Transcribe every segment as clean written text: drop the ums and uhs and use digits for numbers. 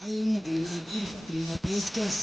المدینہ فکری و پیشکش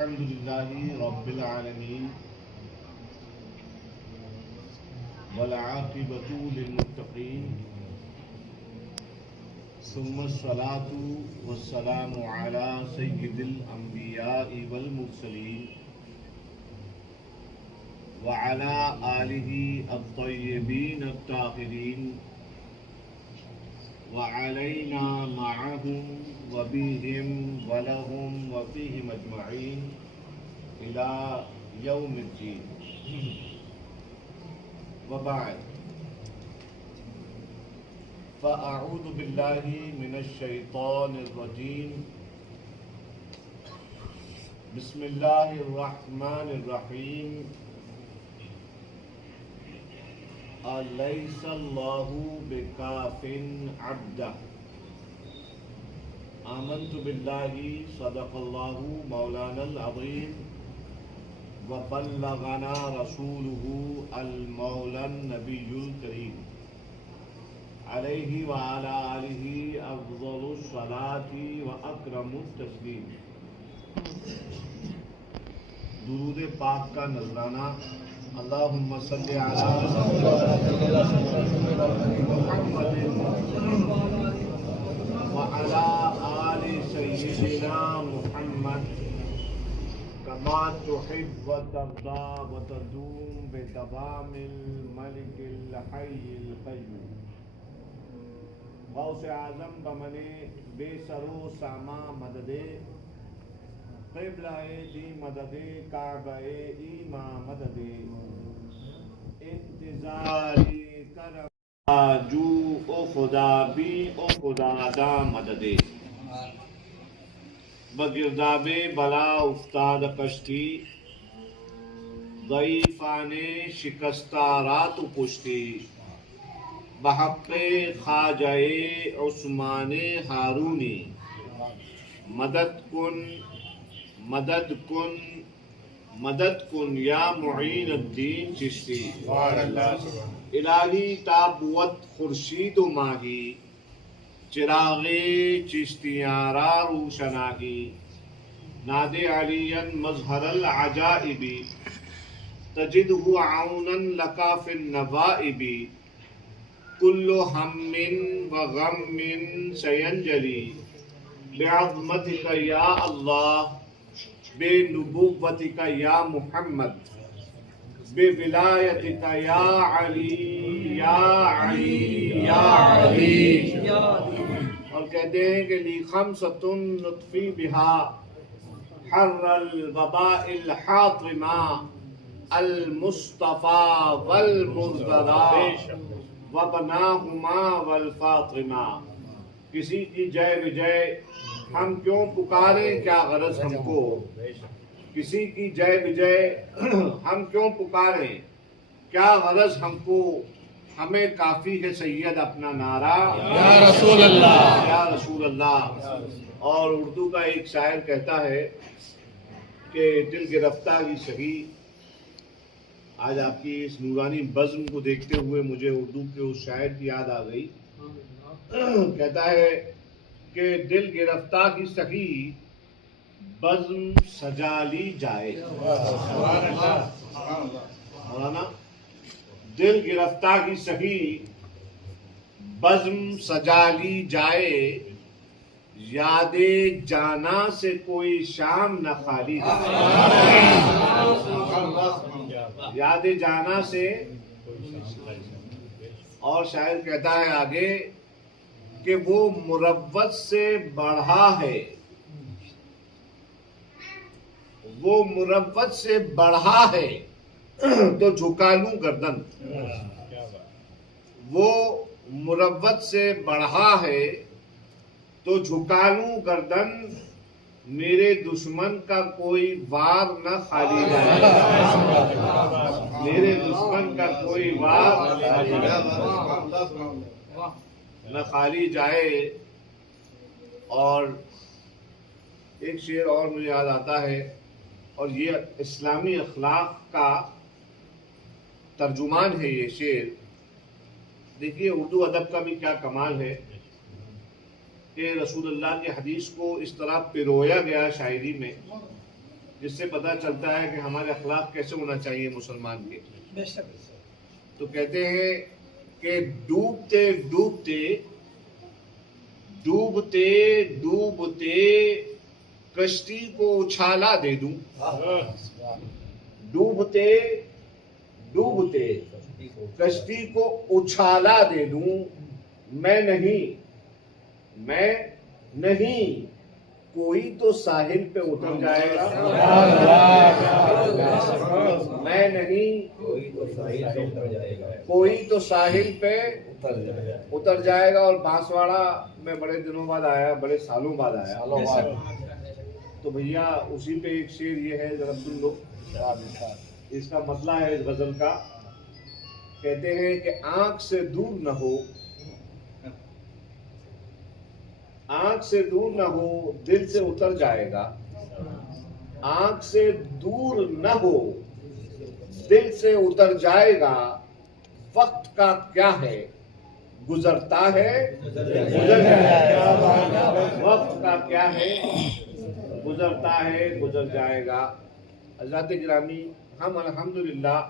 الحمد لله رب العالمين والعاقبة للمتقين ثم الصلاة والسلام على سيد الأنبياء والمرسلين وعلى آله الطيبين التاخرين وعلينا معهم وبهم ولهم وفيهم أجمعين إلى يوم الدين. وبعد، فأعوذ بالله من الشيطان الرجيم. بسم الله الرحمن الرحيم. أليس الله بكاف عبده. آمنت بالله صدق الله مولانا العظيم وبلغنا رسوله المولى النبي الكريم عليه وعلى آله أفضل الصلاة وأكرم التسليم. درود پاک کا نذرانہ. اللہم صلی علی محمد وعلی آل سیدنا محمد کما تحب وترضى وتدوم بدوام الملک الحی القیوم. غوث اعظم بمنے بے سرو ساما مددے قبلہ دی مددے کعبہ ایما مددے انتظاری کرم جو او خدا بھی او خدا دا مددے. بگرداب بلا افتاد کشتی ضعیفان شکستہ رات پشتی بحق خواجہ عثمان ہارونی مدد کن مدد کن مدد کن یا معین الدین چشتی. الہی تابوت خورشید و ماہی چراغ چشتیاں را روشناہی ناد علیاً مظہر العجائب تجدہ عونا لکا فی النوائب کل ہم و غم سینجلی بعظمتک یا اللہ بے نبوتک یا محمد بے ولایتک یا علی یا علی یا علی. اور کہتے ہیں کہ لی خمسۃ نطفی بہا حر الوباء الحاطمہ المصطفیٰ والمرتضیٰ وبناہما والفاطمہ. کسی کی جے وجے ہم کیوں پکاریں کیا غرض ہم کو. کسی کی جے وجے ہم کیوں پکاریں کیا غرض ہم کو. ہمیں کافی ہے سید اپنا نعرہ یا رسول اللہ یا رسول اللہ. اور اردو کا ایک شاعر کہتا ہے کہ دل گرفتہ کی سہی. آج آپ کی اس نورانی بزم کو دیکھتے ہوئے مجھے اردو کے اس شاعر کی یاد آ گئی. کہتا ہے کہ دل گرفتہ کی سخی بزم سجا لی جائے. مولانا دل گرفتہ کی سخی بزم سجا لی جائے یاد جانا سے کوئی شام نہ خالی جائے. یاد جانا سے. اور شاعر کہتا ہے آگے کہ وہ مروت سے بڑھا ہے وہ مروت سے بڑھا ہے تو جھکا لوں گردن. وہ مروت سے بڑھا ہے تو جھکا لوں گردن میرے دشمن کا کوئی وار نہ خالی جائے. میرے دشمن کا کوئی وار نہ خالی جائے. اور ایک شعر اور مجھے یاد آتا ہے اور یہ اسلامی اخلاق کا ترجمان ہے یہ شعر. دیکھیے اردو ادب کا بھی کیا کمال ہے کہ رسول اللہ کی حدیث کو اس طرح پرویا گیا شاعری میں جس سے پتہ چلتا ہے کہ ہمارے اخلاق کیسے ہونا چاہیے مسلمان کے. تو کہتے ہیں کہ ڈوبتے ڈوبتے ڈوبتے ڈوبتے کشتی کو اچھالا دے دوں. ڈوبتے ڈوبتے کشتی کو اچھالا دے دوں، میں نہیں، کوئی تو ساحل پہ اتر جائے گا، میں نہیں، کوئی تو ساحل پہ اتر جائے گا۔ اور بانسواڑا میں بڑے دنوں بعد آیا، بڑے سالوں بعد آیا، تو بھیا اسی پہ ایک شعر یہ ہے، ذرا سن لو، اس کا مسئلہ ہے اس غزل کا۔ کہتے ہیں کہ آنکھ سے دور نہ ہو، آنکھ سے دور نہ ہو، دل سے اتر جائے گا، آنکھ سے دور نہ ہو، دل سے اتر جائے گا، وقت کا کیا ہے، گزرتا ہے گزر جائے گا، وقت کا کیا ہے، گزرتا ہے گزر جائے گا۔ حضرات گرامی، ہم الحمدللہ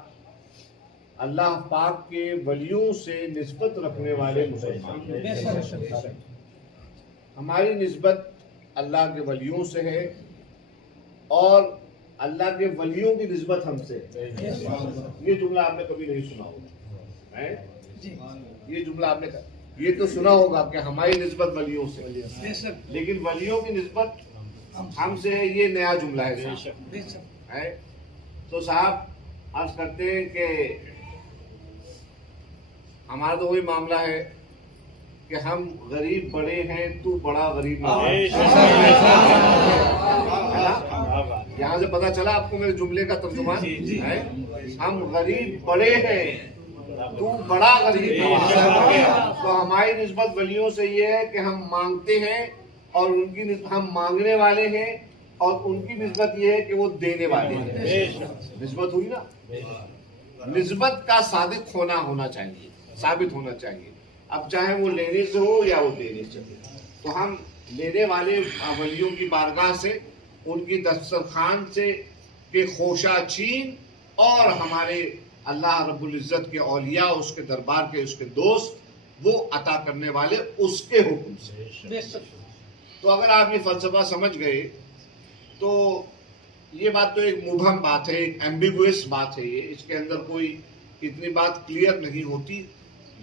اللہ پاک کے ولیوں سے نسبت رکھنے والے مسلمان ہیں۔ ہماری نسبت اللہ کے ولیوں سے ہے، اور اللہ کے ولیوں کی نسبت ہم سے ہے۔ یہ جملہ آپ نے کبھی نہیں سنا ہوگا، یہ جملہ آپ نے یہ تو سنا ہوگا کہ ہماری نسبت ولیوں سے، لیکن ولیوں کی نسبت ہم سے ہے، یہ نیا جملہ ہے۔ تو صاحب عرض کرتے ہیں کہ ہمارا تو وہی معاملہ ہے کہ ہم غریب بڑے ہیں، تو بڑا غریب نہیں۔ یہاں سے پتا چلا آپ کو میرے جملے کا ترجمان ہے، ہم غریب بڑے ہیں، تو بڑا غریب نہیں۔ تو ہماری نسبت ولیوں سے یہ ہے کہ ہم مانگتے ہیں، اور ان کی ہم مانگنے والے ہیں، اور ان کی نسبت یہ ہے کہ وہ دینے والے ہیں۔ نسبت ہوئی نا، نسبت کا صادق ہونا چاہیے، ثابت ہونا چاہیے، اب چاہے وہ لینے سے ہو یا وہ دینے سے ہو۔ تو ہم لینے والے ولیوں کی بارگاہ سے، ان کی دسترخوان سے کہ خوشا چین، اور ہمارے اللہ رب العزت کے اولیاء، اس کے دربار کے اس کے دوست، وہ عطا کرنے والے اس کے حکم سے۔ تو اگر آپ یہ فلسفہ سمجھ گئے تو یہ بات تو ایک مبہم بات ہے، ایک ایمبیگوئس بات ہے، یہ اس کے اندر کوئی اتنی بات کلیئر نہیں ہوتی۔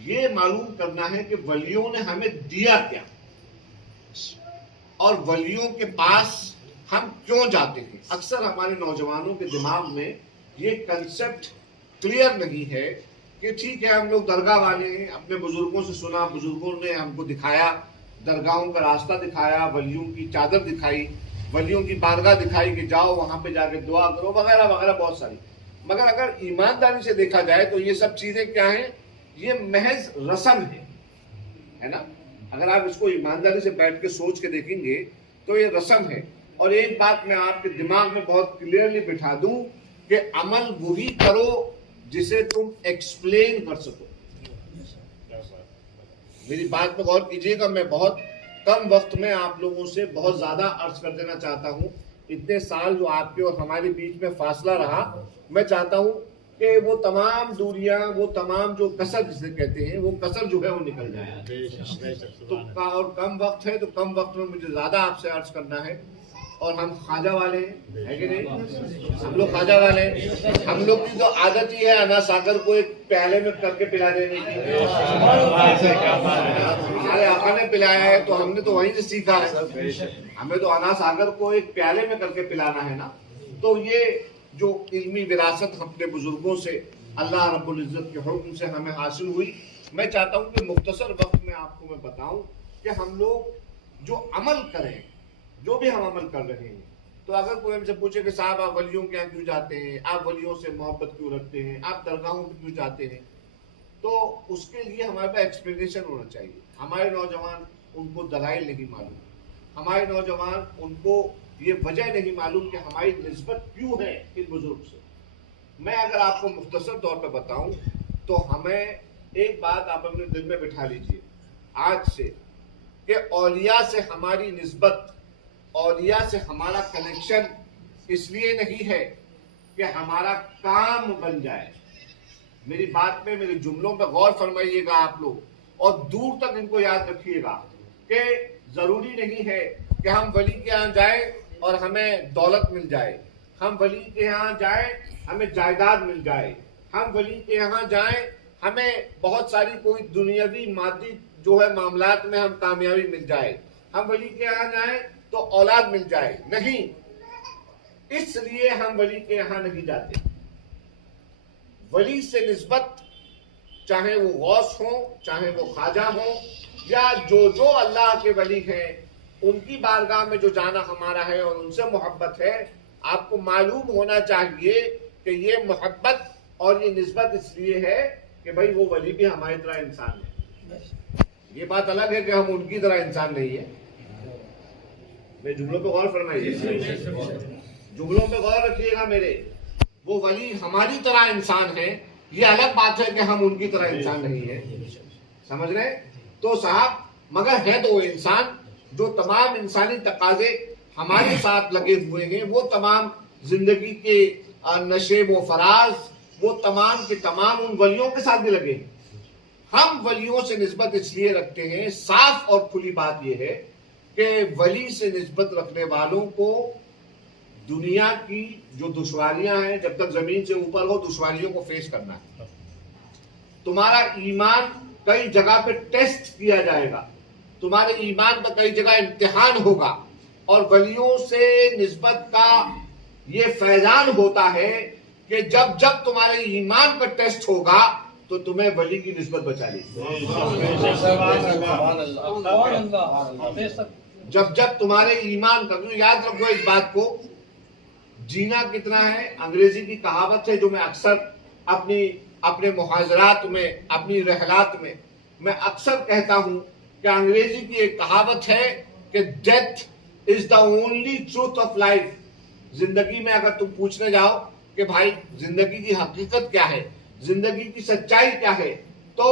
یہ معلوم کرنا ہے کہ ولیوں نے ہمیں دیا کیا، اور ولیوں کے پاس ہم کیوں جاتے ہیں۔ اکثر ہمارے نوجوانوں کے دماغ میں یہ کنسپٹ کلیئر نہیں ہے کہ ٹھیک ہے ہم لوگ درگاہ والے ہیں، اپنے بزرگوں سے سنا، بزرگوں نے ہم کو دکھایا، درگاہوں کا راستہ دکھایا، ولیوں کی چادر دکھائی، ولیوں کی بارگاہ دکھائی کہ جاؤ وہاں پہ جا کے دعا کرو، وغیرہ وغیرہ بہت ساری۔ مگر اگر ایمانداری سے دیکھا جائے تو یہ سب چیزیں کیا ہیں، یہ محض رسم ہے نا۔ اگر آپ اس کو ایمانداری سے بیٹھ کے سوچ کے دیکھیں گے تو یہ رسم ہے۔ اور ایک بات میں آپ کے دماغ میں بہت کلیئرلی بٹھا دوں کہ عمل وہی کرو جسے تم ایکسپلین کر سکو۔ میری بات پہ غور کیجئے گا، میں بہت کم وقت میں آپ لوگوں سے بہت زیادہ عرض کر دینا چاہتا ہوں۔ اتنے سال جو آپ کے اور ہمارے بیچ میں فاصلہ رہا، میں چاہتا ہوں کہ وہ تمام دوریاں، وہ تمام جو کسر جسے کہتے ہیں، وہ کسر جو ہے وہ نکل جائے۔ تو اور کم وقت ہے، تو کم وقت میں مجھے زیادہ آپ سے عرض کرنا ہے۔ اور ہم خواجہ والے ہیں، ہے کہ نہیں؟ ہم لوگ خواجہ والے ہیں۔ ہم لوگ کی تو عادت ہی ہے انا ساگر کو ایک پیالے میں کر کے پلا دینے کی۔ ہمارے آقا نے پلایا ہے تو ہم نے تو وہیں سے سیکھا ہے، ہمیں تو انا ساگر کو ایک پیالے میں کر کے پلانا ہے نا۔ تو یہ جو علمی وراثت اپنے بزرگوں سے اللہ رب العزت کے حکم سے ہمیں حاصل ہوئی، میں چاہتا ہوں کہ مختصر وقت میں آپ کو میں بتاؤں کہ ہم لوگ جو عمل کریں، جو بھی ہم عمل کر رہے ہیں، تو اگر کوئی ہم سے پوچھے کہ صاحب آپ ولیوں کے یہاں کیوں جاتے ہیں، آپ ولیوں سے محبت کیوں رکھتے ہیں، آپ درگاہوں پہ کیوں جاتے ہیں، تو اس کے لیے ہمارے پاس ایکسپلینیشن ہونا چاہیے۔ ہمارے نوجوان ان کو دلائل نہیں معلوم، ہمارے نوجوان ان کو یہ وجہ نہیں معلوم کہ ہماری نسبت کیوں ہے ان بزرگ سے۔ میں اگر آپ کو مختصر طور پہ بتاؤں تو ہمیں ایک بات آپ اپنے دل میں بٹھا لیجئے آج سے، کہ اولیاء سے ہماری نسبت، اولیاء سے ہمارا کنیکشن اس لیے نہیں ہے کہ ہمارا کام بن جائے۔ میری بات پہ، میرے جملوں پہ غور فرمائیے گا آپ لوگ، اور دور تک ان کو یاد رکھیے گا کہ ضروری نہیں ہے کہ ہم ولی کے یہاں جائیں اور ہمیں دولت مل جائے، ہم ولی کے یہاں جائیں ہمیں جائیداد مل جائے، ہم ولی کے یہاں جائیں ہمیں بہت ساری کوئی دنیاوی مادی جو ہے معاملات میں ہم کامیابی مل جائے، ہم ولی کے یہاں جائیں تو اولاد مل جائے، نہیں، اس لیے ہم ولی کے یہاں نہیں جاتے۔ ولی سے نسبت چاہے وہ غوث ہوں، چاہے وہ خواجہ ہوں، یا جو اللہ کے ولی ہیں، ان کی بارگاہ میں جو جانا ہمارا ہے اور ان سے محبت ہے، آپ کو معلوم ہونا چاہیے کہ یہ محبت اور یہ نسبت اس لیے ہے کہ بھائی وہ ولی بھی ہماری طرح انسان ہے۔ یہ بات الگ ہے کہ ہم ان کی طرح انسان نہیں ہے۔ میں جملوں پہ غور فرمائیے، جملوں پہ غور رکھیے گا میرے۔ وہ ولی ہماری طرح انسان ہے، یہ الگ بات ہے کہ ہم ان کی طرح انسان نہیں ہے، سمجھ رہے؟ تو صاحب مگر ہے تو وہ انسان جو تمام انسانی تقاضے ہمارے ساتھ لگے ہوئے ہیں، وہ تمام زندگی کے نشیب و فراز، وہ تمام کے تمام ان ولیوں کے ساتھ بھی لگے ہیں۔ ہم ولیوں سے نسبت اس لیے رکھتے ہیں، صاف اور کھلی بات یہ ہے کہ ولی سے نسبت رکھنے والوں کو دنیا کی جو دشواریاں ہیں، جب تک زمین سے اوپر ہو دشواریوں کو فیس کرنا ہے۔ تمہارا ایمان کئی جگہ پہ ٹیسٹ کیا جائے گا، تمہارے ایمان پر کئی جگہ امتحان ہوگا، اور ولیوں سے نسبت کا یہ فیضان ہوتا ہے کہ جب جب تمہارے ایمان پر ٹیسٹ ہوگا تو تمہیں ولی کی نسبت بچا لے گی۔ جب جب تمہارے ایمان کا، یاد رکھو اس بات کو، جینا کتنا ہے، انگریزی کی کہاوت ہے جو میں اکثر اپنے محاضرات میں، اپنی رحلات میں اکثر کہتا ہوں کہ انگریزی کی ایک کہاوت ہے کہ death is the only truth of life. زندگی میں اگر تم پوچھنے جاؤ کہ بھائی زندگی کی حقیقت کیا ہے، زندگی کی سچائی کیا ہے، تو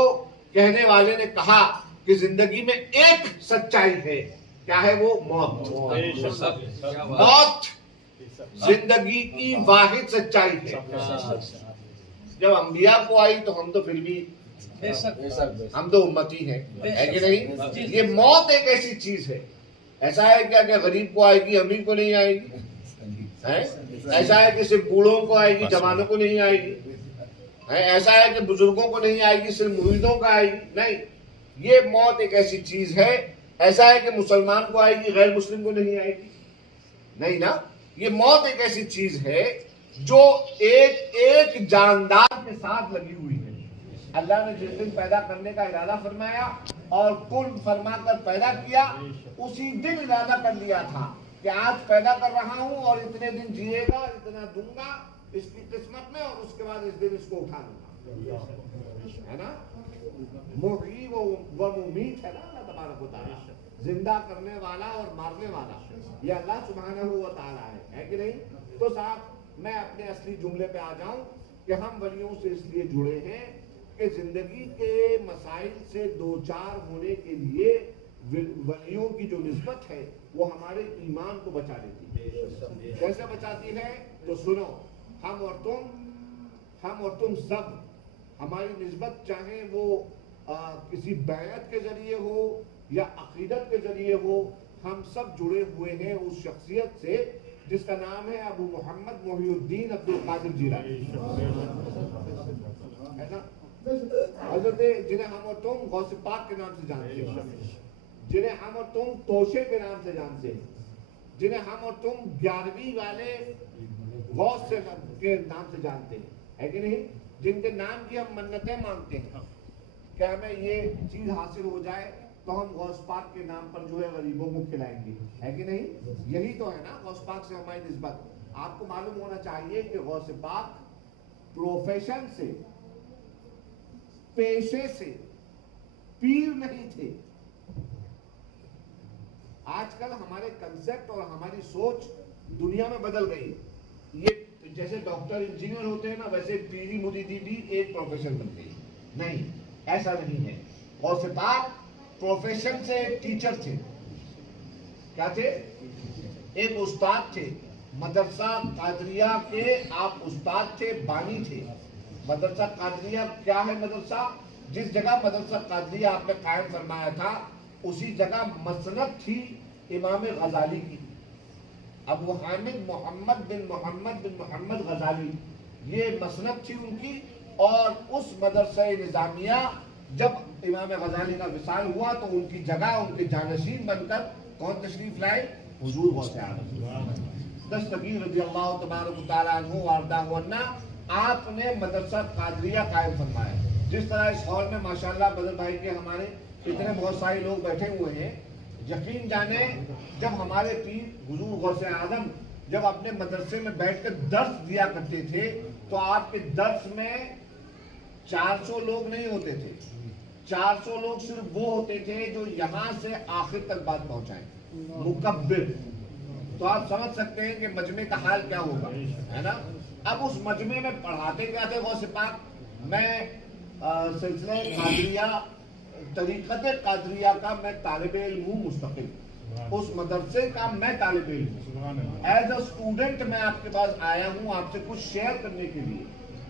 کہنے والے نے کہا کہ زندگی میں ایک سچائی ہے، کیا ہے وہ؟ موت۔ موت زندگی کی واحد سچائی ہے۔ جب انبیاء کو آئی تو ہم تو پھر بھی ہم تو امتی ہیں، ہے کہ نہیں؟ یہ موت ایک ایسی چیز ہے، ایسا ہے کیا کہ غریب کو آئے گی امیر کو نہیں آئے گی؟ ایسا ہے کہ صرف بوڑھوں کو آئے گی جوانوں کو نہیں آئے گی؟ ایسا ہے کہ بزرگوں کو نہیں آئے گی صرف مریدوں کا آئے گی؟ نہیں، یہ موت ایک ایسی چیز ہے، ایسا ہے کہ مسلمان کو آئے گی غیر مسلم کو نہیں آئے گی؟ نہیں نا، یہ موت ایک ایسی چیز ہے جو ایک ایک جاندار کے ساتھ لگی ہوئی ہے۔ اللہ نے جس دن پیدا کرنے کا ارادہ فرمایا اور کن فرما کر پیدا کیا، اسی دن ارادہ کر لیا تھا کہ آج پیدا کر رہا ہوں اور اتنے دن جیے گا، اتنا دوں گا اس کی قسمت میں، اور اس کے بعد اس دن اس کو اٹھا دوں گا، ہے نا؟ محیی و ممیت ہے نا اللہ تبارک و تعالیٰ، زندہ کرنے والا اور مارنے والا یہ اللہ سبحانہ و تعالیٰ ہے کہ نہیں؟ تو صاحب میں اپنے اصلی جملے پہ آ جاؤں کہ ہم ولیوں سے اس لیے جڑے ہیں کہ زندگی کے مسائل سے دوچار ہونے کے لیے ولیوں کی جو نسبت ہے وہ ہمارے ایمان کو بچا لیتی ہے۔ کیسے بچاتی ہے؟ تو سنو، ہم اور تم سب، ہماری نسبت چاہے وہ کسی بیعت کے ذریعے ہو یا عقیدت کے ذریعے ہو، ہم سب جڑے ہوئے ہیں اس شخصیت سے جس کا نام ہے ابو محمد محی الدین عبد القادر جیلانی، ہے نا؟ حضرت جنہیں ہم اور تم غوث پاک کے نام سے جانتے ہیں، جنہیں ہم اور تم توشے کے نام سے جانتے ہیں، جنہیں ہم اور تم 11ویں والے غوث کے نام سے جانتے ہیں، ہے کہ نہیں؟ جن کے نام کی ہم منتیں مانگتے ہیں کہ ہمیں یہ چیز حاصل ہو جائے تو ہم غوث پاک کے نام پر جو ہے غریبوں کو کھلائیں گے، ہے کہ نہیں؟ یہی تو ہے نا غوث پاک سے ہماری نسبت۔ آپ کو معلوم ہونا چاہیے کہ غوث پاک پروفیشن سے، پیشے سے پیر نہیں تھے۔ آج کل ہمارے کنسپٹ اور ہماری سوچ دنیا میں بدل گئی، یہ جیسے ڈاکٹر انجینئر ہوتے ہیں نا، ویسے پیری مریدی بھی ایک پروفیشن بن گئی۔ نہیں، ایسا نہیں ہے۔ غوث پاک پروفیشن سے ایک ٹیچر تھے، کیا تھے؟ ایک استاد تھے۔ مدرسہ قادریہ کے آپ استاد تھے، بانی تھے۔ مدرسہ قادریہ کیا ہے؟ مدرسہ، جس جگہ مدرسہ قادریہ آپ نے قائم فرمایا تھا اسی جگہ مسند تھی امام غزالی کی، ابو حامد محمد بن محمد غزالی، یہ مسند تھی ان کی، اور اس مدرسہ نظامیہ جب امام غزالی کا وصال ہوا تو ان کی جگہ ان کے جانشین بن کر کون تشریف لائے؟ حضور غوث اعظم دستگیر رضی اللہ تبارک و تعالیٰ عنہ وارضہ عنہ. آپ نے مدرسہ قادریہ قائم فرمایا. جس طرح اس ہال میں ماشاءاللہ بدر بھائی کے ہمارے اتنے بہت سارے لوگ بیٹھے ہوئے ہیں, یقین جانے جب ہمارے پیر حضور غوث اعظم جب اپنے مدرسے میں بیٹھ کر درس دیا کرتے تھے تو آپ کے درس میں 400 لوگ نہیں ہوتے تھے. 400 لوگ صرف وہ ہوتے تھے جو یہاں سے آخر تک بات پہنچائیں, مکبر. تو آپ سمجھ سکتے ہیں کہ مجمع کا حال کیا ہوگا, ہے نا. اب اس مجمع میں پڑھاتے کیا تھے غوث پاک؟ میں سلسلہ قادریہ طریقت قادریہ کا میں طالب علم ہوں مستقل, اس مدرسے کا میں طالب علم ہوں. ایز اے اسٹوڈنٹ میں آپ کے پاس آیا ہوں آپ سے کچھ شیئر کرنے کے لیے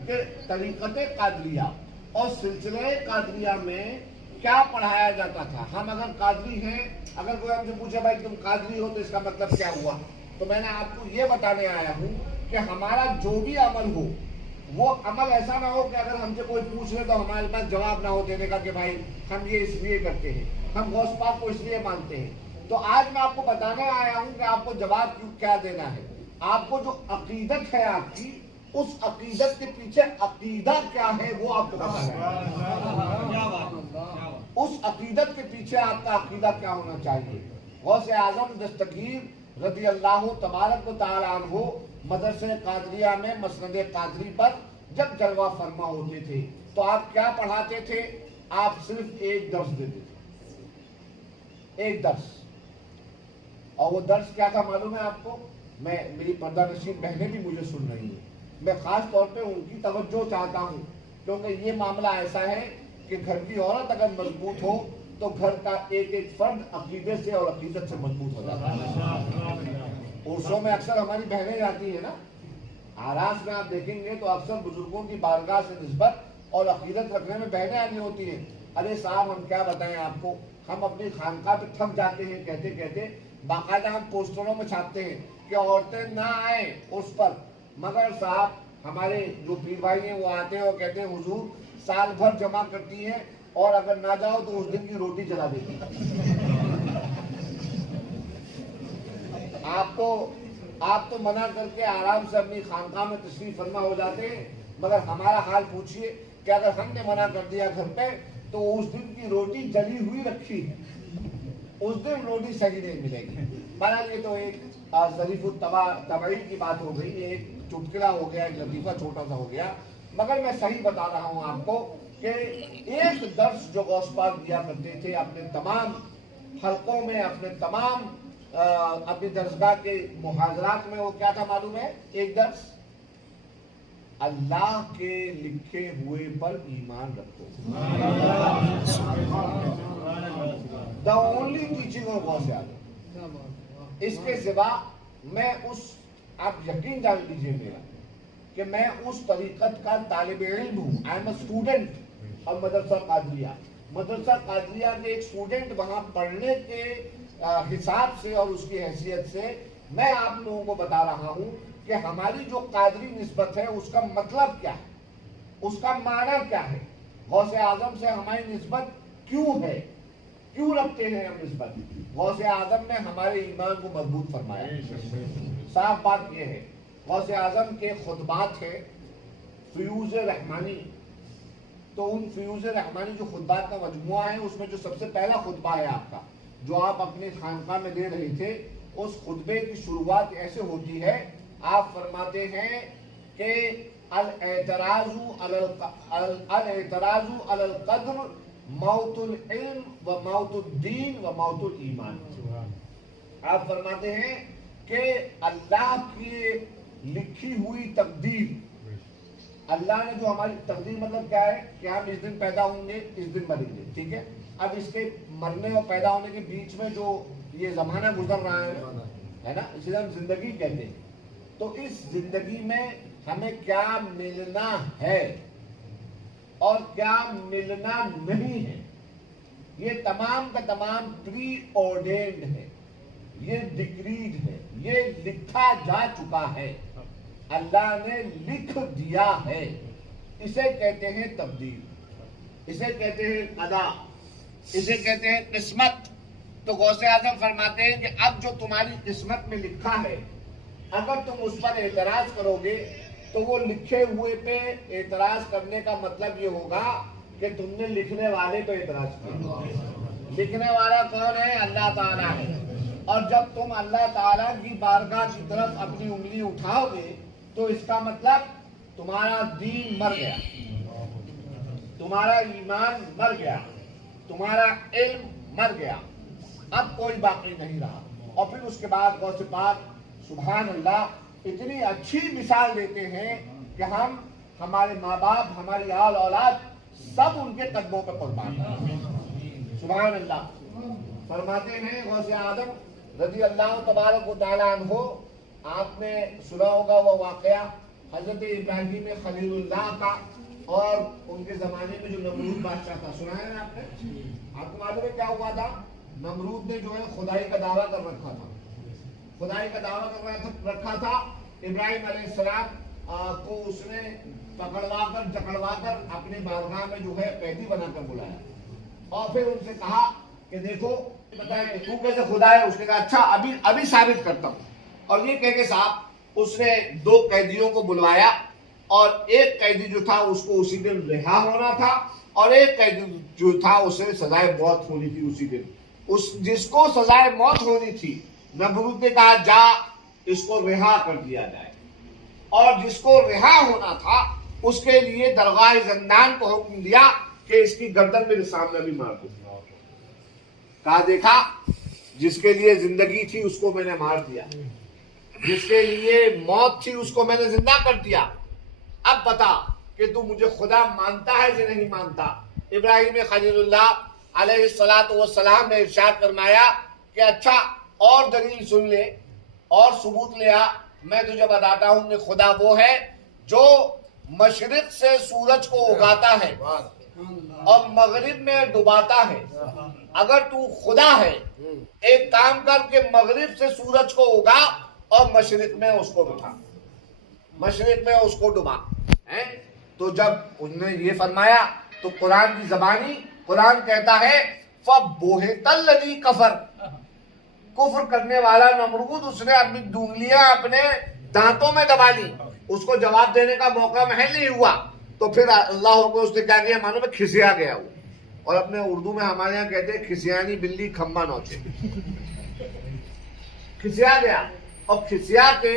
کہ طریقت قادریہ اور سلسلہ قادریہ میں کیا پڑھایا جاتا تھا. ہم اگر قادری ہیں, اگر کوئی ہم سے پوچھے بھائی تم قادری ہو تو اس کا مطلب کیا ہوا, تو میں نے آپ کو یہ بتانے آیا ہوں کہ ہمارا جو بھی عمل ہو وہ عمل ایسا نہ ہو کہ اگر ہم سے کوئی پوچھ لے تو ہمارے پاس جواب نہ ہو دینے کا کہ بھائی ہم یہ اس لیے کرتے ہیں, ہم غوث پاک کو اس لیے مانتے ہیں. تو آج میں آپ کو بتانے آیا ہوں کہ آپ کو جواب کیا دینا ہے. آپ کو جو عقیدت ہے آپ کی, اس عقیدت کے پیچھے عقیدہ کیا ہے وہ آپ کو بتانا ہے. اس عقیدت کے پیچھے آپ کا عقیدہ کیا ہونا چاہیے. غوث اعظم دستگیر رضی اللہ تبارک و تعالی عنہ مدرسہ قادریہ میں مسند قادری پر جب جلوہ فرما ہوتے تھے تو آپ کیا پڑھاتے تھے؟ آپ صرف ایک درس دیتے تھے, ایک درس. اور وہ درس کیا تھا معلوم ہے آپ کو؟ میری پردہ نشین بہنیں بھی مجھے سن رہی ہیں, میں خاص طور پہ ان کی توجہ چاہتا ہوں کیونکہ یہ معاملہ ایسا ہے کہ گھر کی عورت اگر مضبوط ہو تو گھر کا ایک ایک فرد عقیدے سے اور عقیدت سے مضبوط ہو جاتا ہے. عرصوں میں اکثر ہماری بہنیں جاتی ہیں نا, آراس میں آپ دیکھیں گے تو اکثر بزرگوں کی بارگاہ سے نسبت اور عقیدت رکھنے میں بہنیں آنی ہوتی ہیں. ارے صاحب ہم کیا بتائیں آپ کو, ہم اپنی خانقاہ پہ تھک جاتے ہیں کہتے کہتے, باقاعدہ ہم پوسٹروں میں چھاپتے ہیں کہ عورتیں نہ آئیں اس پر, مگر صاحب ہمارے جو پیر بھائی ہیں وہ آتے ہیں اور کہتے ہیں حضور سال بھر جمع کرتی ہیں اور اگر نہ جاؤ تو اس دن کی روٹی جلا دیتی. آپ تو منع کر کے آرام سے اپنی خانقاہ میں تشریف فرما ہو جاتے ہیں, مگر ہمارا حال پوچھئے کہ اگر ہم نے منع کر دیا گھر پہ تو اس دن کی روٹی جلی ہوئی رکھی ہے, اس دن روٹی صحیح نہیں ملے گی. بہرحال یہ تو ایک ظریف الطبعی کی بات ہو گئی, ایک چٹکلا ہو گیا, ایک لطیفہ چھوٹا سا ہو گیا, مگر میں صحیح بتا رہا ہوں آپ کو کہ ایک درس جو غوث پاک دیا کرتے تھے اپنے تمام حلقوں میں, اپنے تمام اپنی درسگاہ کے محاضرات میں, وہ کیا تھا معلوم ہے؟ ایک درس, اللہ کے لکھے ہوئے پر ایمان رکھو. دا اونلی ٹیچنگ آف غوث اعظم. اس کے سوا میں آپ یقین جان لیجیے میرا کہ میں اس طریقت کا طالب علم ہوں. آئی ایم اے اسٹوڈنٹ اور مدرسہ قادریہ کے ایک اسٹوڈنٹ وہاں پڑھنے کے حساب سے اور اس کی حیثیت سے میں آپ لوگوں کو بتا رہا ہوں کہ ہماری جو قادری نسبت ہے اس کا مطلب کیا ہے, اس کا معنی کیا ہے, غوث اعظم سے ہماری نسبت کیوں ہے, کیوں رکھتے ہیں ہم نسبت. غوث اعظم نے ہمارے ایمان کو مضبوط فرمایا. صاف بات یہ ہے, غوث اعظم کے خطبات ہیں فیوز رحمانی, تو ان فیوز رحمانی جو خطبات کا مجموعہ ہے اس میں جو سب سے پہلا خطبہ ہے آپ کا جو آپ اپنے خانقاہ میں دے رہے تھے, اس خطبے کی شروعات ایسے ہوتی ہے, آپ فرماتے ہیں کہ الاعتراض علی القدر موت العلم و موت الدین و موت الایمان. آپ فرماتے ہیں کہ اللہ کی لکھی ہوئی تقدیر, اللہ نے جو ہماری تقدیر مطلب کیا ہے کہ ہم اس دن پیدا ہوں گے, اس دن مریں گے, ٹھیک ہے. اب اس کے مرنے اور پیدا ہونے کے بیچ میں جو یہ زمانہ گزر رہا ہے نا, اسے ہم زندگی کہتے ہیں. تو اس زندگی میں ہمیں کیا ملنا ہے اور کیا ملنا نہیں ہے, یہ تمام کا تمام پری آرڈینڈ ہے, یہ ڈکریڈ ہے, یہ لکھا جا چکا ہے, اللہ نے لکھ دیا ہے. اسے کہتے ہیں تبدیل، اسے کہتے ہیں قضا، اسے کہتے ہیں قسمت۔ تو غوث اعظم فرماتے ہیں کہ اب جو تمہاری قسمت میں لکھا ہے، اگر تم اس پر اعتراض کرو گے تو وہ لکھے ہوئے پہ اعتراض کرنے کا مطلب یہ ہوگا کہ تم نے لکھنے والے پہ اعتراض کیا۔ لکھنے والا کون ہے؟ اللہ تعالیٰ ہے۔ اور جب تم اللہ تعالیٰ کی بارگاہ کی طرف اپنی انگلی اٹھاؤ گے تو اس کا مطلب تمہارا دین مر گیا، تمہارا ایمان مر گیا، تمہارا علم مر گیا، اب کوئی باقی نہیں رہا۔ اور پھر اس کے بعد غوث پاک سبحان اللہ اتنی اچھی مثال دیتے ہیں کہ ہم، ہمارے ماں باپ، ہماری آل اولاد سب ان کے قدموں پہ قربان ہیں۔ سبحان اللہ۔ فرماتے ہیں غوث اعظم رضی اللہ تبارک و تعالیٰ عنہ، آپ نے سنا ہوگا وہ واقعہ حضرت ابراہیم خلیل اللہ کا اور ان کے زمانے میں جو نمرود بادشاہ تھا، سنا ہے نا آپ نے؟ آپ کو معلوم ہے کیا ہوا تھا؟ نمرود نے جو ہے خدائی کا دعویٰ کر رکھا تھا، خدائی کا دعویٰ کر رکھا تھا۔ ابراہیم علیہ السلام کو اس نے جکڑوا کر اپنے بارگاہ میں جو ہے قیدی بنا کر بلایا اور پھر ان سے کہا کہ دیکھو بتائیں تو کیسے خدا ہے؟ اس نے کہا اچھا ابھی ثابت کرتا ہوں۔ اور یہ کہہ کے صاحب اس نے 2 قیدیوں کو بلوایا اور ایک قیدی جو تھا اس کو اسی دن رہا ہونا تھا اور ایک قیدی جو تھا اسے سزائے موت ہونی تھی اسی دن۔ جس کو سزائے موت ہونی تھی نمرود نے کہا جا اس کو رہا کر دیا جائے، اور جس کو رہا ہونا تھا اس کے لیے درگاہ زندان کو حکم دیا کہ اس کی گردن میرے سامنے بھی مار دو۔ کہا دیکھا جس کے لیے زندگی تھی اس کو میں نے مار دیا، جس کے لیے موت تھی اس کو میں نے زندہ کر دیا، اب بتا کہ تو مجھے خدا مانتا ہے کہ نہیں مانتا؟ ابراہیم خلیل اللہ علیہ السلام نے ارشاد فرمایا کہ اچھا اور دلیل سن لے اور ثبوت لے آ، میں تجھے بتاتا ہوں کہ خدا وہ ہے جو مشرق سے سورج کو اگاتا ہے اور مغرب میں ڈباتا ہے۔ اگر تو خدا ہے ایک کام کر کے مغرب سے سورج کو اگا اور مشرق میں اس کو بٹھا، مشرق میں اس کو ڈبا۔ تو جب انہوں نے یہ فرمایا تو قرآن کی زبانی قرآن کہتا ہے فَبُهِتَ الَّذِي كَفَرَ، کفر کرنے والا نمرود اس نے اپنی انگلیاں اپنے دانتوں میں دبا لی، اس کو جواب دینے کا موقع محل نہیں ہوا۔ تو پھر اللہ کو اس نے کیا کیا معلوم ہے؟ کھسیا گیا وہ، اور اپنے اردو میں ہمارے یہاں کہتے ہیں کھسیانی بلی کھمبا نوچے، کھسیا گیا۔ اور کھسیا کے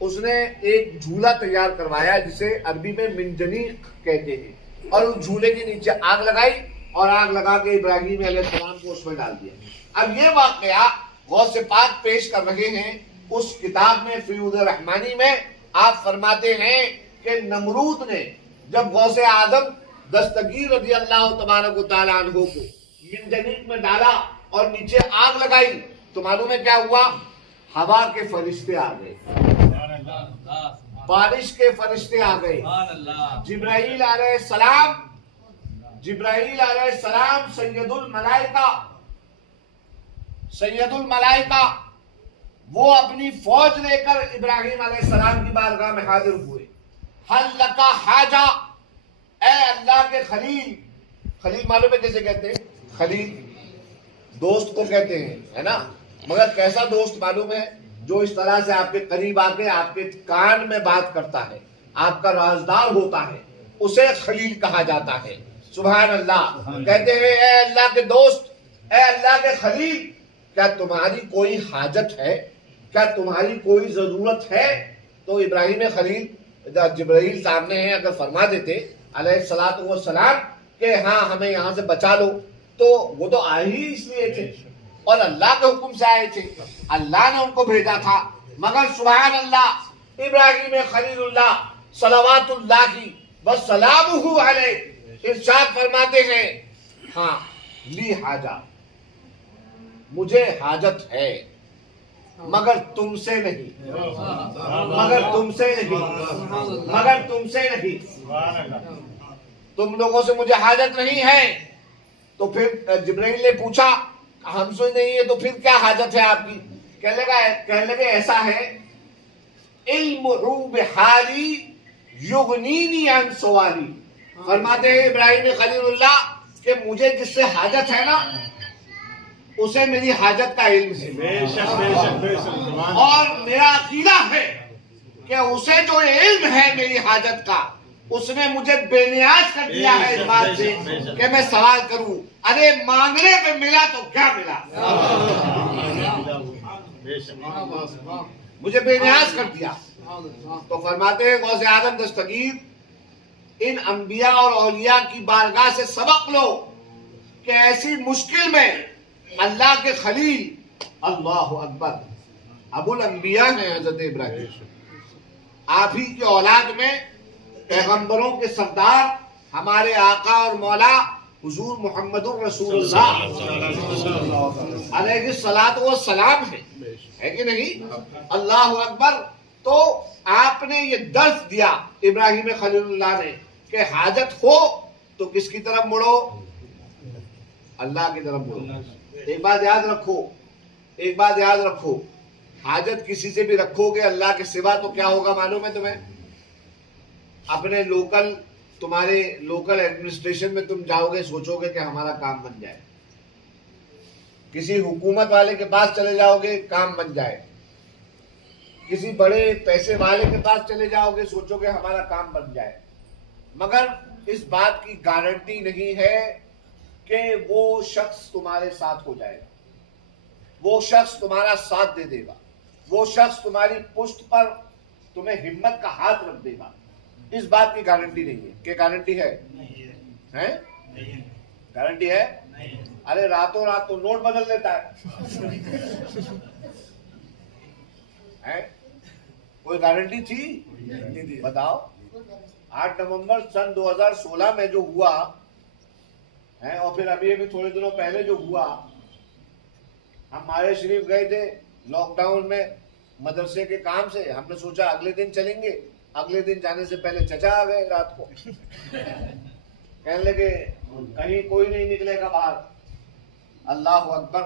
اس نے ایک جھولا تیار کروایا جسے عربی میں منجنیق کہتے ہیں، اور اس جھولے کے نیچے آگ لگائی اور آگ لگا کے ابراہیم علیہ السلام کو اس میں ڈال دیا۔ اب یہ واقعہ غوث پاک پیش کر رہے ہیں اس کتاب میں فیوض رحمانی میں۔ آپ فرماتے ہیں کہ نمرود نے جب غوث اعظم دستگیر رضی اللہ تبارک و تعالیٰ عنہ کو منجنیق میں ڈالا اور نیچے آگ لگائی تو معلوم ہے کیا ہوا؟ ہوا کے فرشتے آ گئے، بارش کے فرشتے آ گئے، جبرائیل علیہ السلام سید الملائکہ وہ اپنی فوج لے کر ابراہیم علیہ السلام کی بارگاہ میں حاضر ہوئے۔ حل لکا حاجہ، اے اللہ کے خلیل، خلیل معلوم ہے کیسے کہتے ہیں؟ خلیل دوست کو کہتے ہیں، ہے نا؟ مگر کیسا دوست معلوم ہے؟ جو اس طرح سے آپ کے قریب آ کے آپ کے کان میں بات کرتا ہے، آپ کا رازدار ہوتا ہے، اسے خلیل کہا جاتا ہے۔ سبحان اللہ۔ کہتے ہیں اے اللہ کے دوست، اے اللہ کے خلیل، کیا تمہاری کوئی حاجت ہے؟ کیا تمہاری کوئی ضرورت ہے؟ تو ابراہیم خلیل جبرائیل سامنے ہیں، اگر فرما دیتے علیہ السلام کہ ہاں ہمیں یہاں سے بچا لو، تو وہ تو آئے ہی اس لیے تھے اور اللہ کے حکم سے آئے تھے، اللہ نے ان کو بھیجا تھا۔ مگر سبحان اللہ ابراہیم خلیل اللہ صلوات اللہ وسلامہ علیہ ارشاد فرماتے ہیں ہاں لی حاجہ، مجھے حاجت ہے مگر تم سے نہیں، مگر تم سے نہیں، مگر تم سے نہیں، تم لوگوں سے مجھے حاجت نہیں ہے۔ تو پھر جبرائیل نے پوچھا ہم سے نہیں ہے تو پھر کیا حاجت ہے آپ کی؟ کہنے لگے ایسا ہے علم بحالی یغنینی عن سوالی، فرماتے ہیں ابراہیم خلیل اللہ کہ مجھے جس سے حاجت ہے نا اسے میری حاجت کا علم ہے، اور میرا عقیدہ ہے کہ اسے جو علم ہے میری حاجت کا اس نے مجھے بے نیاز کر دیا ہے اس بات سے کہ میں سوال کروں، ارے مانگنے پہ ملا تو کیا ملا، مجھے بے نیاز کر دیا۔ تو فرماتے ہیں غوث اعظم دستگیر ان انبیاء اور اولیاء کی بارگاہ سے سبق لو کہ ایسی مشکل میں اللہ کے خلیل اللہ اکبر ابو الانبیاء ہیں حضرت ابراہیم، آپ ہی کی اولاد میں پیغمبروں کے سردار ہمارے آقا اور مولا حضور محمد الرسول اللہ علیہ الصلوۃ والسلام ہے کہ نہیں؟ اللہ اکبر۔ تو آپ نے یہ درس دیا ابراہیم خلیل اللہ نے کہ حاجت ہو تو کس کی طرف مڑو؟ اللہ کی طرف مڑو۔ ایک بات یاد رکھو، حاجت کسی سے بھی رکھو گے اللہ کے سوا تو کیا ہوگا معلوم ہے تمہیں؟ اپنے تمہارے لوکل ایڈمنسٹریشن میں تم جاؤ گے، سوچو گے کہ ہمارا کام بن جائے، کسی حکومت والے کے پاس چلے جاؤ گے کام بن جائے، کسی بڑے پیسے والے کے پاس چلے جاؤ گے سوچو گے ہمارا کام بن جائے، مگر اس بات کی گارنٹی نہیں ہے کہ وہ شخص تمہارے ساتھ ہو جائے گا، وہ شخص تمہارا ساتھ دے دے گا، وہ شخص تمہاری پشت پر تمہیں ہمت کا ہاتھ رکھ دے گا، اس بات کی گارنٹی نہیں ہے۔ کہ گارنٹی ہے؟ گارنٹی ہے؟ ارے راتوں رات تو نوٹ بدل دیتا ہے، کوئی گارنٹی تھی؟ بتاؤ۔ 8 نومبر سن 2016 میں جو ہوا ہے، اور پھر ابھی تھوڑے دنوں پہلے جو ہوا، ہم مارے شریف گئے تھے لاک ڈاؤن میں مدرسے کے کام سے، ہم نے سوچا اگلے دن چلیں گے، اگلے دن جانے سے پہلے چچا آ گئے رات کو، کہنے لگے کہیں کوئی نہیں نکلے گا باہر۔ اللہ اکبر۔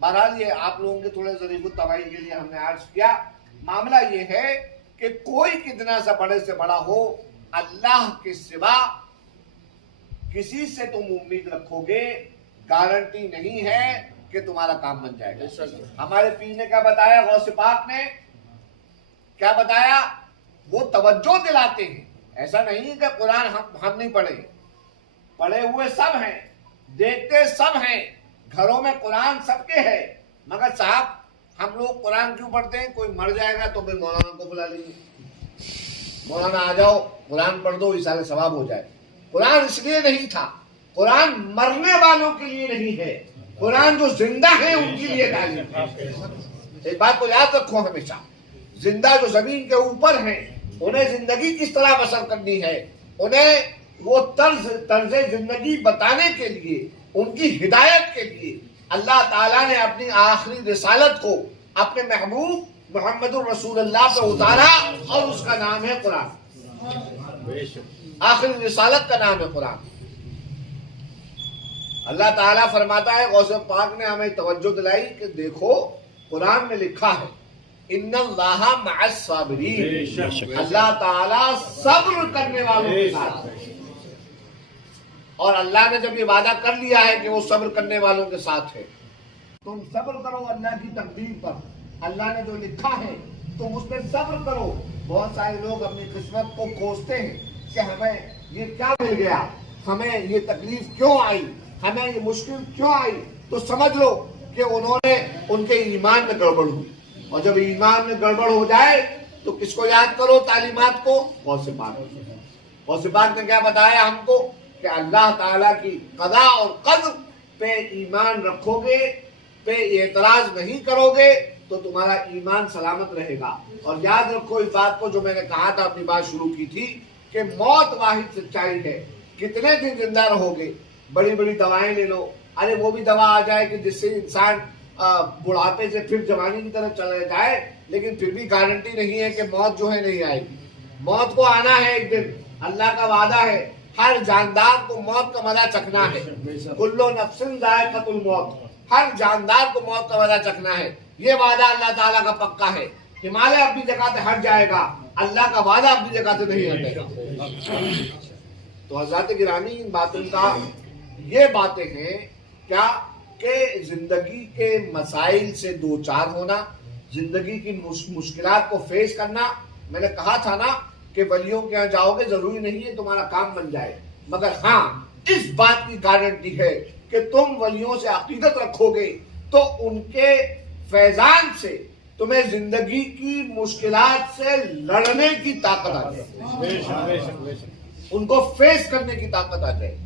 بہرحال یہ آپ لوگوں کے تھوڑے ظریف التوعی کے لیے ہم نے عرض کیا۔ معاملہ یہ ہے کہ کوئی کتنا سا بڑے سے بڑا ہو، اللہ کے سوا کسی سے تم امید رکھو گے گارنٹی نہیں ہے کہ تمہارا کام بن جائے گا۔ ہمارے پیر نے کیا بتایا، غوث پاک نے کیا بتایا؟ وہ توجہ دلاتے ہیں، ایسا نہیں کہ قرآن ہم نہیں پڑھے ہوئے سب ہیں، دیکھتے سب ہیں، گھروں میں قرآن سب کے ہے، مگر صاحب ہم لوگ قرآن کیوں پڑھتے ہیں؟ کوئی مر جائے گا تو پھر مولانا کو بلا لیں گے، مولانا آ جاؤ قرآن پڑھ دو، ایسا ثواب ہو جائے۔ قرآن اس لیے نہیں تھا، قرآن مرنے والوں کے لیے نہیں ہے، قرآن جو زندہ ہے ان کے لیے تعلیم ہے۔ ایک بات کو یاد رکھو ہمیشہ، زندہ جو زمین کے اوپر ہیں انہیں زندگی کس طرح بسر کرنی ہے، انہیں وہ طرز زندگی بتانے کے لیے، ان کی ہدایت کے لیے اللہ تعالیٰ نے اپنی آخری رسالت کو اپنے محبوب محمد الرسول اللہ پہ اتارا، اور اس کا نام ہے قرآن۔ آخری رسالت کا نام ہے قرآن۔ اللہ تعالیٰ فرماتا ہے، غوث پاک نے ہمیں توجہ دلائی کہ دیکھو قرآن میں لکھا ہے ان اللہ مع الصابرین، اللہ تعالیٰ صبر کرنے والوں کے ساتھ ہے، اور اللہ نے جب یہ وعدہ کر لیا ہے کہ وہ صبر کرنے والوں کے ساتھ ہے، تم صبر کرو اللہ کی تقدیر پر، اللہ نے جو لکھا ہے تم اس پہ صبر کرو۔ بہت سارے لوگ اپنی قسمت کو کوستے ہیں کہ ہمیں یہ کیا مل گیا، ہمیں یہ تکلیف کیوں آئی، ہمیں یہ مشکل کیوں آئی، تو سمجھ لو کہ انہوں نے ان کے ایمان میں گڑبڑ ہوئی، اور جب ایمان میں گڑبڑ ہو جائے تو کس کو یاد کرو؟ تعلیمات کو، غوث پاک۔ غوث پاک نے کیا بتایا ہم کو کہ اللہ تعالیٰ کی قضاء اور قدر پہ ایمان رکھو گے، پہ اعتراض نہیں کرو گے تو تمہارا ایمان سلامت رہے گا۔ اور یاد رکھو اس بات کو جو میں نے کہا تھا، اپنی بات شروع کی تھی کہ موت واحد سچائی ہے، کتنے دن زندہ رہو گے؟ بڑی بڑی دوائیں لے لو، ارے وہ بھی دوا آ جائے کہ جس سے انسان بڑھاپے سے پھر جوانی کی طرف چلا جائے، لیکن پھر بھی گارنٹی نہیں ہے کہ موت جو ہے نہیں آئے گی۔ موت کو آنا ہے ایک دن، اللہ کا وعدہ ہے، ہر جاندار کو موت کا مزہ چکھنا ہے، کل نفس ذائقۃ الموت، ہر جاندار کو موت کا مزہ چکھنا ہے، یہ وعدہ اللہ تعالیٰ کا پکا ہے۔ ہمالیہ اپنی جگہ سے ہٹ جائے گا، اللہ کا وعدہ اپنی جگہ سے نہیں ہٹے گا۔ تو حضرات گرامی ان باتوں کا یہ باتیں ہیں کیا کہ زندگی کے مسائل سے دوچار ہونا، زندگی کی مشکلات کو فیس کرنا. میں نے کہا تھا نا کہ ولیوں کے یہاں جاؤ گے ضروری نہیں ہے تمہارا کام بن جائے، مگر ہاں اس بات کی گارنٹی ہے کہ تم ولیوں سے عقیدت رکھو گے تو ان کے فیضان سے تمہیں زندگی کی مشکلات سے لڑنے کی طاقت آ جائے، ان کو فیس کرنے کی طاقت آ جائے.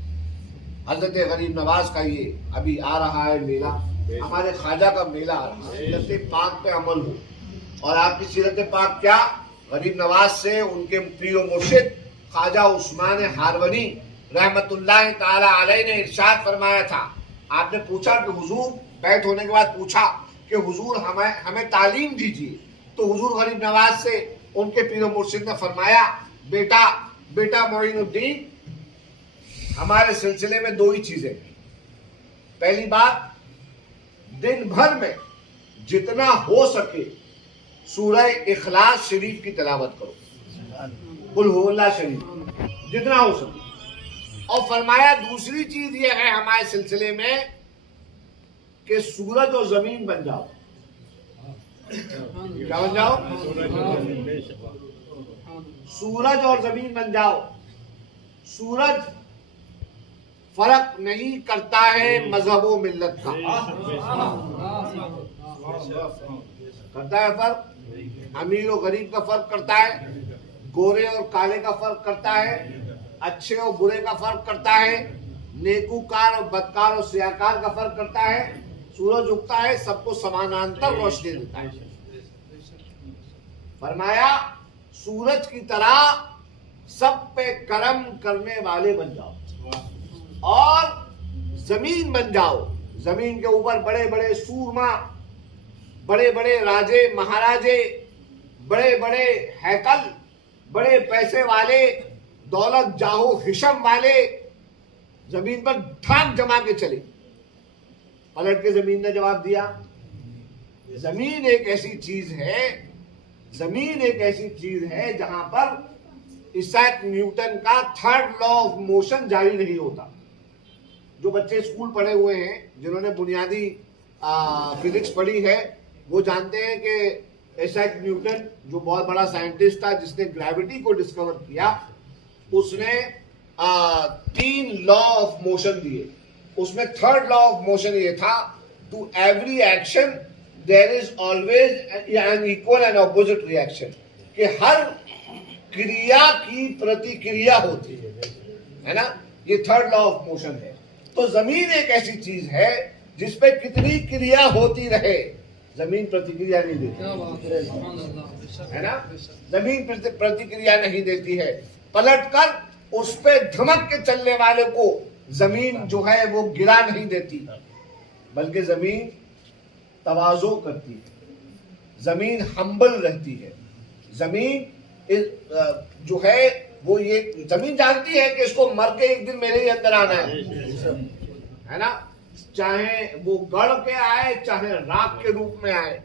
حضرت غریب نواز کا یہ ابھی آ رہا ہے میلہ، ہمارے خواجہ کا میلہ آ رہا ہے. سیرت پاک پہ عمل ہو، اور آپ کی سیرت پاک کیا، غریب نواز سے ان کے پیر و مرشد خواجہ عثمان ہارونی رحمت اللہ تعالی علیہ نے ارشاد فرمایا تھا. آپ نے پوچھا کہ حضور، بیعت ہونے کے بعد پوچھا کہ حضور ہمیں تعلیم دیجیے، تو حضور غریب نواز سے ان کے پیر و مرشد نے فرمایا بیٹا معین الدین، ہمارے سلسلے میں دو ہی چیزیں. پہلی بات، دن بھر میں جتنا ہو سکے سورہ اخلاص شریف کی تلاوت کرو، قل هو اللہ شریف، جتنا ہو سکے. اور فرمایا دوسری چیز یہ ہے ہمارے سلسلے میں کہ سورج اور زمین بن جاؤ. کیا بن جاؤ؟ سورج اور زمین بن جاؤ. سورج فرق نہیں کرتا ہے مذہب و ملت کا، کرتا ہے فرق. امیر و غریب کا فرق کرتا ہے، گورے اور کالے کا فرق کرتا ہے، اچھے اور برے کا فرق کرتا ہے، نیکوکار اور بدکار اور سیاکار کا فرق کرتا ہے. سورج اگتا ہے سب کو سمانانتر روشنی دیتا ہے. فرمایا سورج کی طرح سب پہ کرم کرنے والے بن جاؤ، اور زمین بن جاؤ. زمین کے اوپر بڑے بڑے سورما، بڑے بڑے راجے مہاراجے، بڑے بڑے ہیکل، بڑے پیسے والے، دولت جاہو حشم والے زمین پر ٹھاک جما کے چلے. پلٹ کے زمین نے جواب دیا. زمین ایک ایسی چیز ہے، زمین ایک ایسی چیز ہے جہاں پر اسیک نیوٹن کا تھرڈ لا آف موشن جاری نہیں ہوتا. جو بچے اسکول پڑھے ہوئے ہیں، جنہوں نے بنیادی فزکس پڑھی ہے، وہ جانتے ہیں کہ اسیک نیوٹن جو بہت بڑا سائنٹسٹ تھا جس نے گریوٹی کو ڈسکور کیا، اس نے 3 لا آف موشن دیے. اس میں تھرڈ لا آف موشن یہ تھا، to every action there is always an equal and opposite reaction, کہ ہر کریا کی پرتیکریا ہوتی ہے نا. یہ تھرڈ لا آف موشن ہے. تو زمین ایک ایسی چیز ہے جس پہ کتنی کریا ہوتی رہے زمین پرتیکریا نہیں دیتی ہے نا. زمین پرتیکریا نہیں دیتی ہے. پلٹ کر اس پہ دھمک کے چلنے والے کو زمین جو ہے وہ گرا نہیں دیتی، بلکہ زمین تواضع کرتی ہے، زمین ہمبل رہتی ہے. زمین جو ہے وہ یہ زمین جانتی ہے کہ اس کو مر کے ایک دن میرے ہی اندر آنا ہے نا. چاہے وہ گڑ کے آئے، چاہے راکھ کے روپ میں آئے،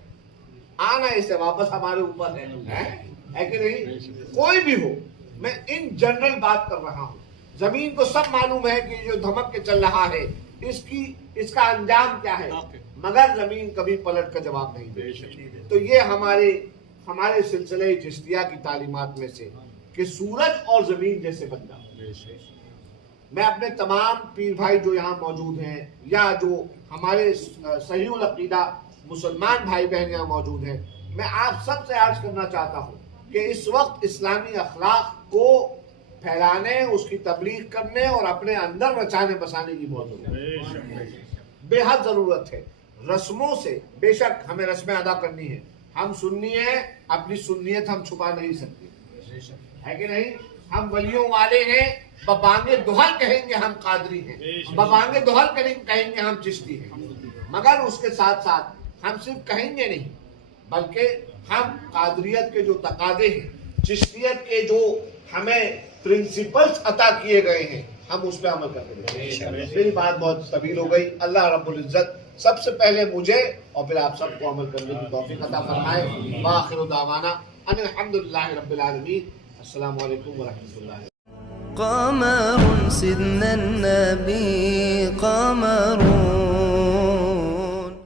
آنا اسے واپس ہمارے اوپر ہے کہ نہیں. کوئی بھی ہو، میں ان جنرل بات کر رہا ہوں. زمین کو سب معلوم ہے کہ جو دھمک کے چل رہا ہے اس کا انجام کیا ہے، مگر زمین کبھی پلٹ کا جواب نہیں دے. تو یہ ہمارے سلسلے چشتیہ کی تعلیمات میں سے کہ سورج اور زمین جیسے بن جاؤ. میں اپنے تمام پیر بھائی جو یہاں موجود ہیں، یا جو ہمارے صحیح العقیدہ مسلمان بھائی بہن یہاں موجود ہیں، میں آپ سب سے عرض کرنا چاہتا ہوں کہ اس وقت اسلامی اخلاق کو پھیلانے، اس کی تبلیغ کرنے اور اپنے اندر رچانے بسانے کی بہت ضرورت ہے، بے حد ضرورت ہے. رسموں سے بے شک ہمیں رسمیں ادا کرنی ہے. ہم سنی ہیں، اپنی سنیت ہم چھپا نہیں سکتے، ہے کہ نہیں. ہم ولیوں والے ہیں، ببانگے دہل کہیں گے ہم قادری ہیں، ببانگے دہل کہیں گے ہم چشتی ہیں. مگر اس کے ساتھ ساتھ ہم صرف کہیں گے نہیں، بلکہ ہم قادریت کے جو تقاضے ہیں، چشتیت کے جو ہمیں پرنسپلز عطا کیے گئے ہیں، ہم اس پہ عمل کرتے ہیں. میری بات بہت طویل ہو گئی. اللہ رب العزت سب سے پہلے مجھے اور پھر آپ سب کو عمل کرنے کی توفیق عطا فرمائے. وآخر دعوانا ان الحمدللہ رب العالمین. السلام علیکم ورحمۃ اللہ. قمر سيدنا النبي قمر